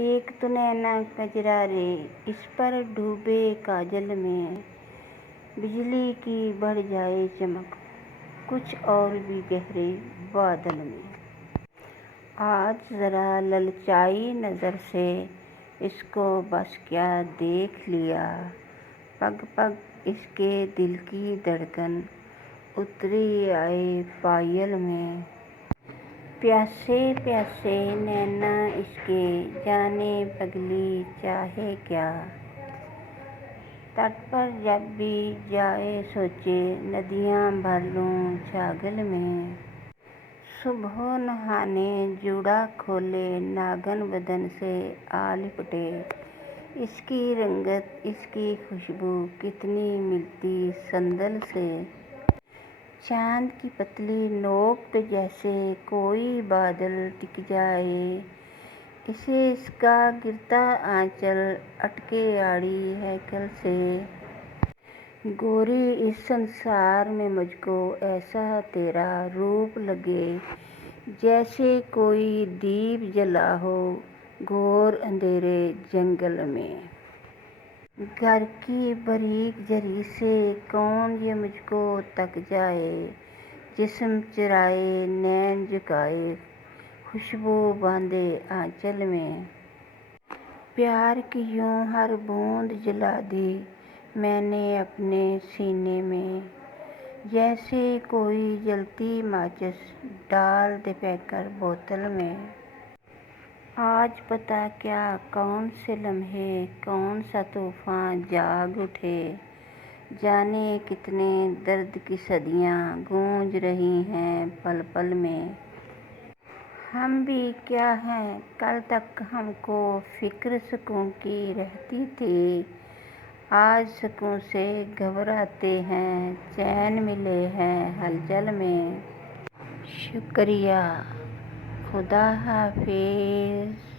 ایک تو نینا کجرا رے اس پر ڈوبے کاجل میں، بجلی کی بڑھ جائے چمک کچھ اور بھی گہرے بادل میں۔ آج ذرا للچائی نظر سے اس کو بس کیا دیکھ لیا، پگ پگ اس کے دل کی دھڑکن اتری آئے پائل میں۔ پیاسے پیاسے نینا اس کے جانے پگلی چاہے کیا، تٹ پر جب بھی جائے سوچے ندیاں بھر لوں چھاگل میں۔ صبح نہانے جوڑا کھولے ناگن بدن سے آ لپٹے، اس کی رنگت اس کی خوشبو کتنی ملتی صندل سے۔ چاند کی پتلی نوک پہ جیسے کوئی بادل ٹک جائے، اسے اس کا گرتا آنچل اٹکے آڑی ہیکل سے۔ گوری اس سنسار میں مجھ کو ایسا تیرا روپ لگے، جیسے کوئی دیپ جلا ہو گھور اندھیرے جنگل میں۔ گر کی باریک جری سے کون یہ مجھ کو تک جائے، جسم چرائے نین جھکائے خوشبو باندھے آنچل میں۔ پیار کی یوں ہر بوند جلا دی میں نے اپنے سینے میں، جیسے کوئی جلتی ماچس ڈال دے پھینک بوتل میں۔ آج پتہ کیا کون سے لمحے کون سا طوفاں جاگ اٹھے، جانے کتنے درد کی صدیاں گونج رہی ہیں پل پل میں۔ ہم بھی کیا ہیں، کل تک ہم کو فکر سکوں کی رہتی تھی، آج سکوں سے گھبراتے ہیں چین ملے ہیں ہلچل میں۔ شکریہ، خدا حافظ۔